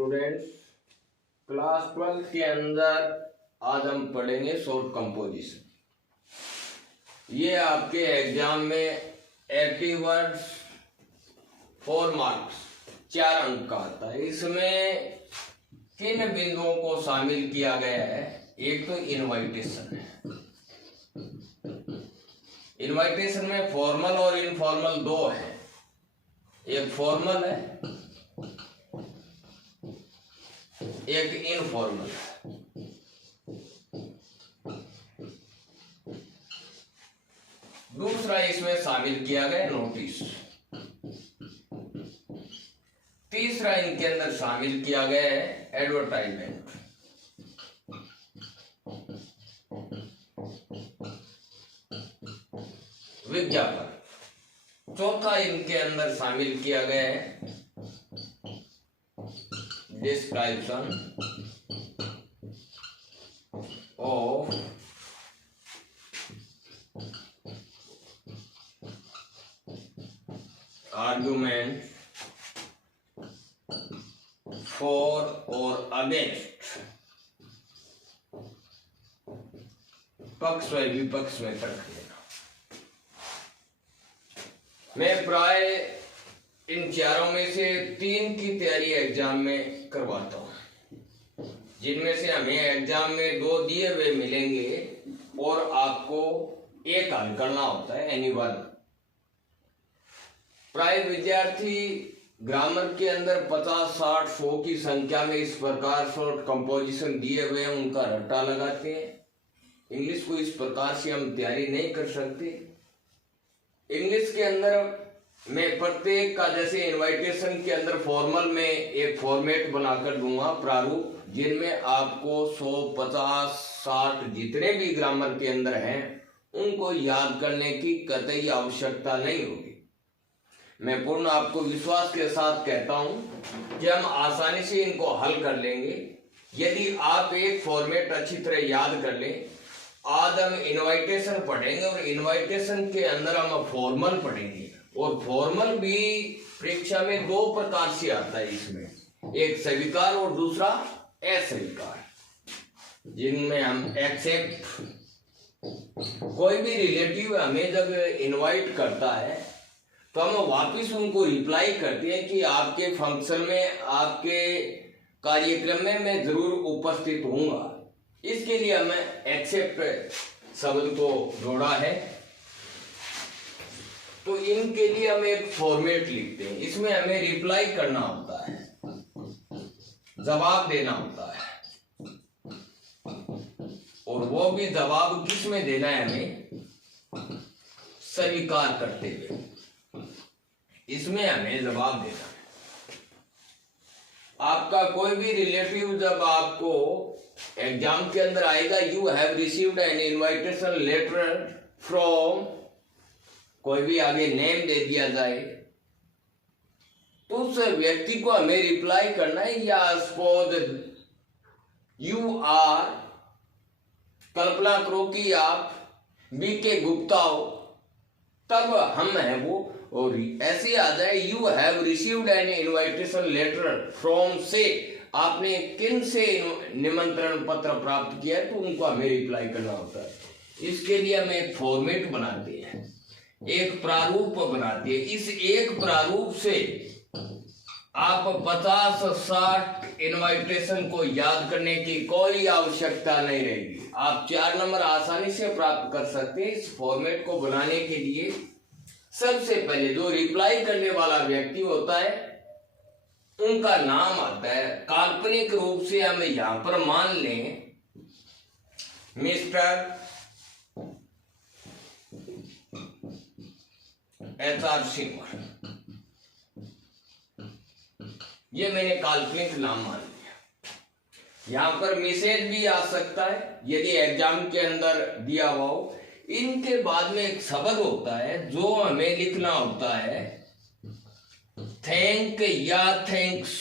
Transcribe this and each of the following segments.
Students, class 12 के अंदर आज हम पढ़ेंगे शॉर्ट कंपोजिशन। ये आपके एग्जाम में 80 वर्ड्स 4 मार्क्स 4 अंक का आता है। इसमें किन बिंदुओं को शामिल किया गया है? एक तो इनवाइटेशन है। इनवाइटेशन में फॉर्मल और इनफॉर्मल दो है। एक फॉर्मल है, एक इनफॉर्मल है। दूसरा इसमें शामिल किया गया नोटिस। तीसरा इनके अंदर शामिल किया गया है एडवर्टाइजमेंट। विज्ञापन। चौथा इनके अंदर शामिल किया गया है डिस्क्रिप्शन ऑफ आर्गुमेंट फॉर और अगेंस्ट। पक्ष व विपक्ष में तर्क देना। मैं प्राय इन चारों में से 3 की तैयारी एग्जाम में करवाता हूं, जिनमें से हमें एग्जाम में 2 दिए हुए मिलेंगे और आपको एक हल करना होता है, एनी वन। प्राय विद्यार्थी ग्रामर के अंदर 50, 60, 100 की संख्या में इस प्रकार शॉर्ट कंपोजिशन दिए हुए हैं, उनका रट्टा लगाते हैं। इंग्लिश को इस प्रकार से हम तैयारी नहीं कर सकते। इंग्लिश के अंदर मैं प्रत्येक का, जैसे इनविटेशन के अंदर फॉर्मल में एक फॉर्मेट बनाकर दूंगा, प्रारूप, जिनमें आपको 100, 50, 60 जितने भी ग्रामर के अंदर हैं उनको याद करने की कतई आवश्यकता नहीं होगी। मैं पूर्ण आपको विश्वास के साथ कहता हूं कि हम आसानी से इनको हल कर लेंगे यदि आप एक फॉर्मेट अच्छी तरह याद कर लें। आज हम इनविटेशन पढ़ेंगे और इनविटेशन के अंदर हम फॉर्मल पढ़ेंगे, और फॉर्मल भी परीक्षा में 2 प्रकार से आता है। इसमें एक स्वीकार और दूसरा अस्वीकार, जिनमें हम एक्सेप्ट। कोई भी रिलेटिव हमें जब इनवाइट करता है तो हम वापिस उनको रिप्लाई करते हैं कि आपके फंक्शन में, आपके कार्यक्रम में मैं जरूर उपस्थित होऊंगा। इसके लिए हमें एक्सेप्ट शब्द को जोड़ा है। तो इनके लिए हम एक फॉर्मेट लिखते हैं। इसमें हमें रिप्लाई करना होता है, जवाब देना होता है, और वो भी जवाब किस में देना है? हमें स्वीकार करते हुए इसमें हमें जवाब देना है। आपका कोई भी रिलेटिव जब आपको एग्जाम के अंदर आएगा, you have received an invitation letter from, कोई भी आगे नेम दे दिया जाए, तो उस व्यक्ति को हमें रिप्लाई करना है, या सपोज यू आर, कल्पना करो कि आप बीके गुप्ता हो, तब हम है वो, और ऐसे आ जाए you have received an invitation letter from से, आपने किन से निमंत्रण पत्र प्राप्त किया है, तो उनको हमें रिप्लाई करना होता है। इसके लिए हम एक फॉर्मेट बनाते हैं, एक प्रारूप बनाते हैं। इस एक प्रारूप से आप 50, 60 इनविटेशन को याद करने की कोई आवश्यकता नहीं रहेगी। आप 4 नंबर आसानी से प्राप्त कर सकते हैं। इस फॉर्मेट को बनाने के लिए सबसे पहले जो रिप्लाई करने वाला व्यक्ति होता है उनका नाम आता है। काल्पनिक रूप से हम यहां पर मान लें मिस्टर HR सिंह, ये मैंने काल्पनिक नाम मान लिया। यहां पर मैसेज भी आ सकता है यदि एग्जाम के अंदर दिया हुआ हो। इनके बाद में एक शब्द होता है जो हमें लिखना होता है, थैंक या थैंक्स।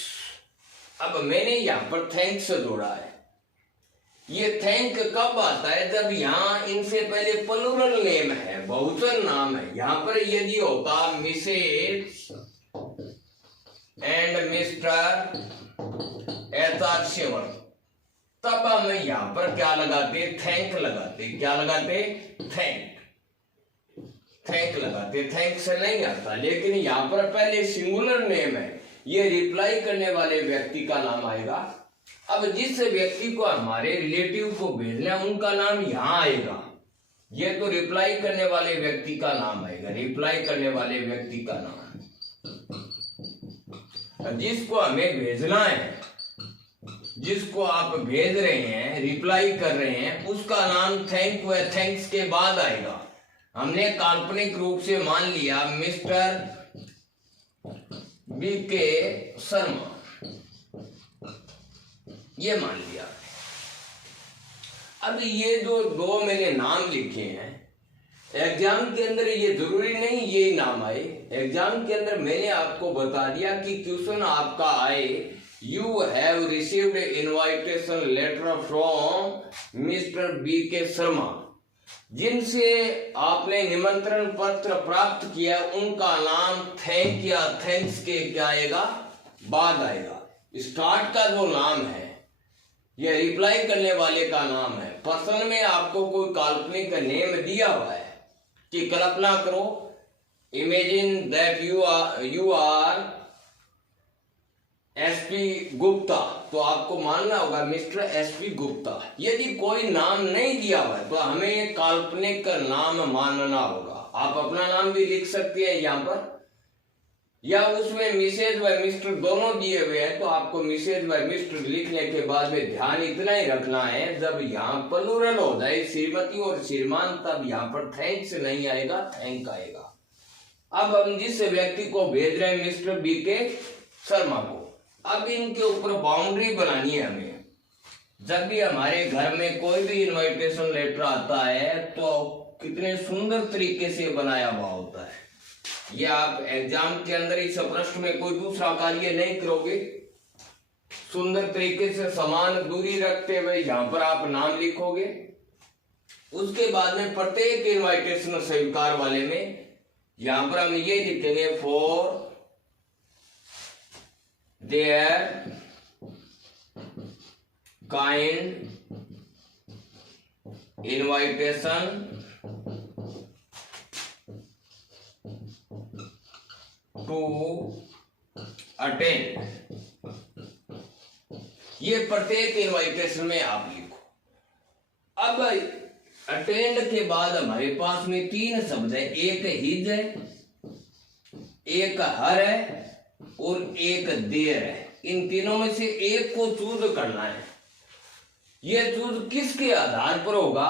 अब मैंने यहां पर थैंक्स जोड़ा है। ये थैंक कब आता है? जब यहाँ इनसे पहले प्लूरल नेम है, बहुवचन नाम है। यहां पर यदि होता मिसेज एंड मिस्टर एतादृश्यवर, तब हम यहाँ पर क्या लगाते, थैंक लगाते। क्या लगाते, थैंक। थैंक लगाते, थैंक से नहीं आता, लेकिन यहाँ पर पहले सिंगुलर नेम है, ये रिप्लाई करने वाले व्यक्ति का नाम आएगा। अब जिस व्यक्ति को हमारे रिलेटिव को भेजना है उनका नाम यहाँ आएगा। ये तो रिप्लाई करने वाले व्यक्ति का नाम आएगा, रिप्लाई करने वाले व्यक्ति का नाम। जिसको हमें भेजना है, जिसको आप भेज रहे हैं, रिप्लाई कर रहे हैं, उसका नाम थैंक व थैंक्स के बाद आएगा। हमने काल्पनिक रूप से मान लिया मिस्टर BK शर्मा, ये मान लिया। अब ये जो दो मैंने नाम लिखे हैं, एग्जाम के अंदर ये जरूरी नहीं यही नाम आए। एग्जाम के अंदर मैंने आपको बता दिया कि क्वेश्चन आपका आए, you have received invitation letter from mister BK Sharma, जिनसे आपने निमंत्रण पत्र प्राप्त किया उनका नाम थैंक या थैंक्स के क्या आएगा, बाद आएगा। स्टार्ट का जो नाम है यह रिप्लाई करने वाले का नाम है। पर्सन में आपको कोई काल्पनिक नेम दिया हुआ है कि कल्पना करो, imagine that you are SP Gupta, तो आपको मानना होगा मिस्टर SP गुप्ता। यदि कोई नाम नहीं दिया हुआ है तो हमें काल्पनिक का नाम मानना होगा। आप अपना नाम भी लिख सकते हैं यहाँ पर, या उसमें मिसेज व मिस्टर दोनों दिए हुए हैं तो आपको मिसेज व मिस्टर लिखने के बाद में ध्यान इतना ही रखना है, जब यहाँ प्लूरल हो जाए श्रीमती और श्रीमान, तब यहाँ पर थैंक्स नहीं आएगा, थैंक आएगा। अब हम जिस व्यक्ति को भेज रहे हैं मिस्टर BK शर्मा को, अब इनके ऊपर बाउंड्री बनानी है हमें। जब भी हमारे घर में कोई भी इनविटेशन लेटर आता है तो कितने सुंदर तरीके से बनाया हुआ होता है। ये आप एग्जाम के अंदर इस प्रश्न में कोई दूसरा कार्य नहीं करोगे, सुंदर तरीके से समान दूरी रखते हुए यहाँ पर आप नाम लिखोगे। उसके बाद में प्रत्येक इनविटेशन स्वीकार वाले में यहाँ पर हम ये लिखेंगे, for their kind invitation to attend. ये प्रत्येक इनविटेशन में आप लिखो। अब अटेंड के बाद हमारे पास में 3 शब्द है, एक हिज है, एक हर है और एक देर है। इन तीनों में से एक को चूज करना है। यह चूज किसके आधार पर होगा,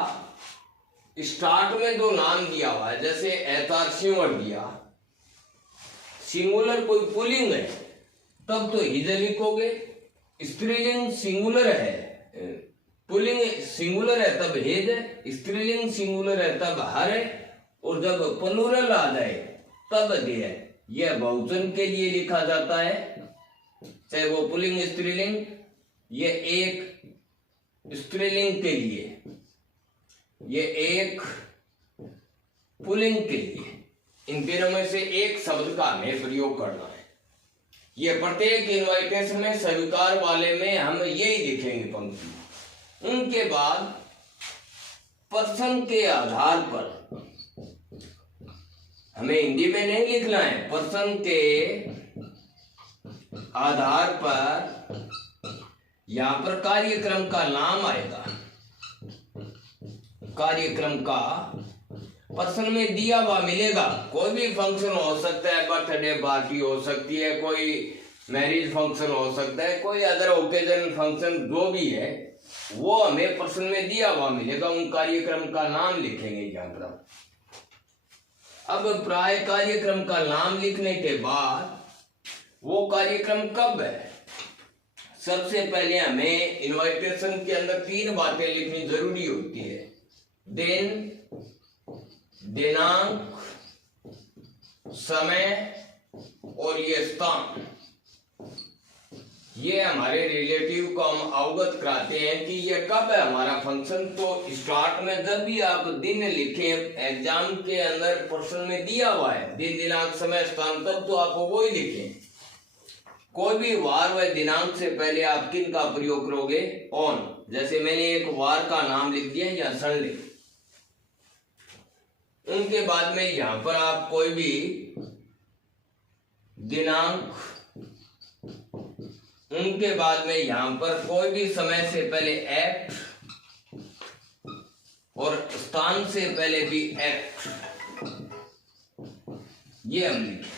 स्टार्ट में जो नाम दिया हुआ है, जैसे एतारसिंवर दिया, सिंगुलर कोई पुलिंग है तब तो हिज लिखोगे, स्त्रीलिंग सिंगुलर है, पुलिंग सिंगुलर है तब हिज है, स्त्रीलिंग सिंगुलर है तब हर है, और जब प्लूरल आ जाए तब दे है। यह बहुवचन के लिए लिखा जाता है, चाहे वो पुलिंग स्त्रीलिंग, ये एक स्त्रीलिंग के लिए, ये एक पुलिंग के लिए। इन तीनों में से एक शब्द का हमें प्रयोग करना है। ये प्रत्येक इनविटेशन में स्वीकार वाले में हम यही लिखेंगे पंक्ति। उनके बाद पर्सन के आधार पर, हमें हिंदी में नहीं लिखना है, पर्सन के आधार पर यहां पर कार्यक्रम का नाम आएगा। कार्यक्रम का पर्सन में दिया हुआ मिलेगा। कोई भी फंक्शन हो सकता है, बर्थडे पार्टी हो सकती है, कोई मैरिज फंक्शन हो सकता है, कोई अदर ओकेजन फंक्शन जो भी है वो हमें पर्सन में दिया हुआ मिलेगा। उन कार्यक्रम का नाम लिखेंगे यहाँ पर। अब प्राय कार्यक्रम का नाम लिखने के बाद वो कार्यक्रम कब है, सबसे पहले हमें इनविटेशन के अंदर 3 बातें लिखनी जरूरी होती है। दिन, दिनांक, समय और ये स्थान। ये हमारे रिलेटिव को हम अवगत कराते हैं कि ये कब है हमारा फंक्शन। तो स्टार्ट में जब भी आप दिन लिखें, एग्जाम के अंदर प्रश्न में दिया हुआ है दिन, दिनांक, समय, स्थान, तब तो आप वो ही लिखें। कोई भी वार व दिनांक से पहले आप किन का प्रयोग करोगे? ऑन। जैसे मैंने एक वार का नाम लिख दिया या संडे। उनके बाद में यहां पर आप कोई भी दिनांक, उनके बाद में यहां पर कोई भी समय से पहले एट और स्थान से पहले भी एट, ये हम लिखें।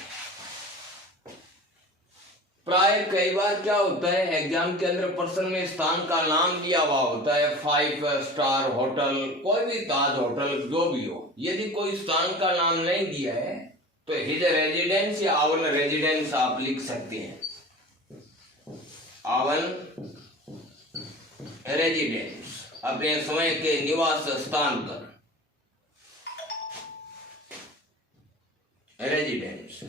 प्राय कई बार क्या होता है, एग्जाम के अंदर प्रश्न में स्थान का नाम दिया हुआ होता है, 5 स्टार होटल, कोई भी ताज होटल जो भी हो। यदि कोई स्थान का नाम नहीं दिया है तो हिज रेजिडेंस या आवन रेजिडेंस आप लिख सकते हैं। आवन रेजिडेंस, अपने स्वयं के निवास स्थान पर रेजिडेंस,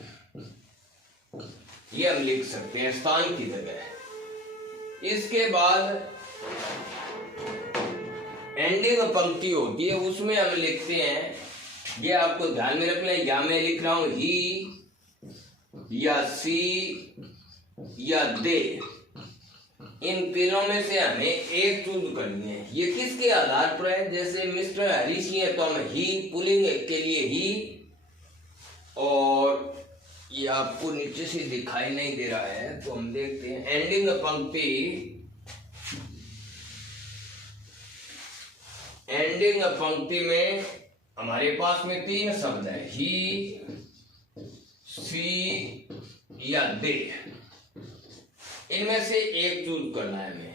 ये हम लिख सकते हैं स्थान की जगह। इसके बाद एंडिंग पंक्ति होती है, उसमें हम लिखते हैं, ये आपको ध्यान में रखना है, या मैं लिख रहा हूं ही या सी या दे, इन तीनों में से हमें एक चूज करनी है। ये किसके आधार पर है? जैसे मिस्टर हरीश है तो हम ही पुलिंग के लिए ही, और ये आपको नीचे से दिखाई नहीं दे रहा है तो हम देखते हैं एंडिंग पंक्ति। एंडिंग पंक्ति में हमारे पास में 3 शब्द है, ही, सी या दे। इनमें से एक चूज करना है हमें।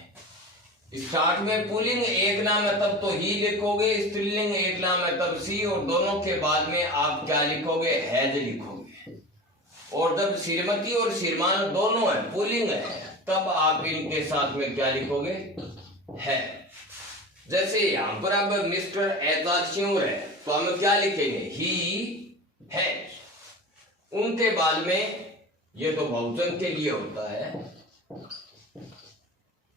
स्टार्ट में पुल्लिंग एक नाम है तब तो ही लिखोगे, स्त्रीलिंग एक नाम है तब सी, और दोनों के बाद में आप क्या लिखोगे? हैज लिखोगे। और जब श्रीमती और श्रीमान दोनों है, पुल्लिंग है, तब आप इनके साथ में क्या लिखोगे? है। जैसे यहां पर अब मिस्टर एजाच्योर है तो हम क्या लिखेंगे? He has. उनके बाद में, ये तो बहुवचन के लिए होता है,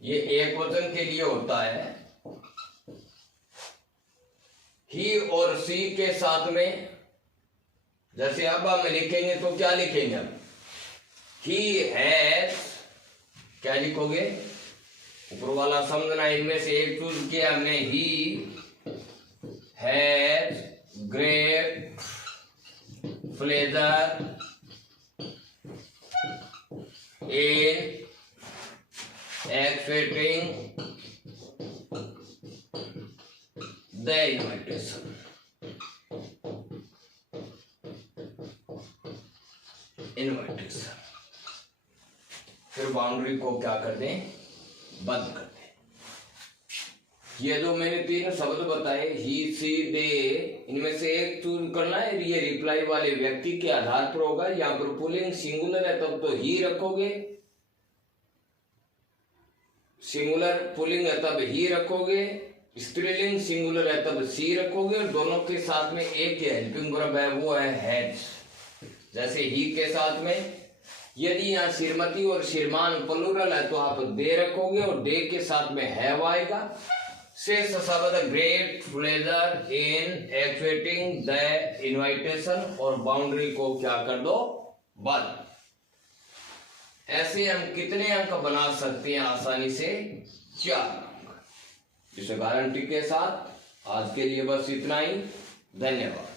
ये एक वचन के लिए होता है। ही और सी के साथ में, जैसे अब हम लिखेंगे तो क्या लिखेंगे? हम ही हैज, क्या लिखोगे? ऊपर वाला समझना, इनमें से एक चूज किया हमने, he has great pleasure in accepting the invitation। Invitation. फिर बाउंड्री को क्या कर दें? बंद कर दें। ये जो मैंने 3 शब्द बताए, ही, सी, दे, इनमें से एक चूज करना है। ये रिप्लाई वाले व्यक्ति के आधार पर होगा। यहाँ पर पुल्लिंग सिंगुलर है तब तो ही रखोगे, सिंगुलर पुल्लिंग है तब ही रखोगे, स्त्रीलिंग सिंगुलर है तब सी रखोगे, और दोनों के साथ में एक हेल्पिंग वर्ब है, वो है हैज। जैसे ही के साथ में, यदि यहाँ श्रीमती और श्रीमान प्लूरल है तो आप दे रखोगे, और दे के साथ में हैव आएगा। शेष शब्द great pleasure in accepting the invitation, और बाउंड्री को क्या कर दो? बंद। ऐसे हम कितने अंक बना सकते हैं आसानी से? 4 अंक। इस गारंटी के साथ आज के लिए बस इतना ही। धन्यवाद।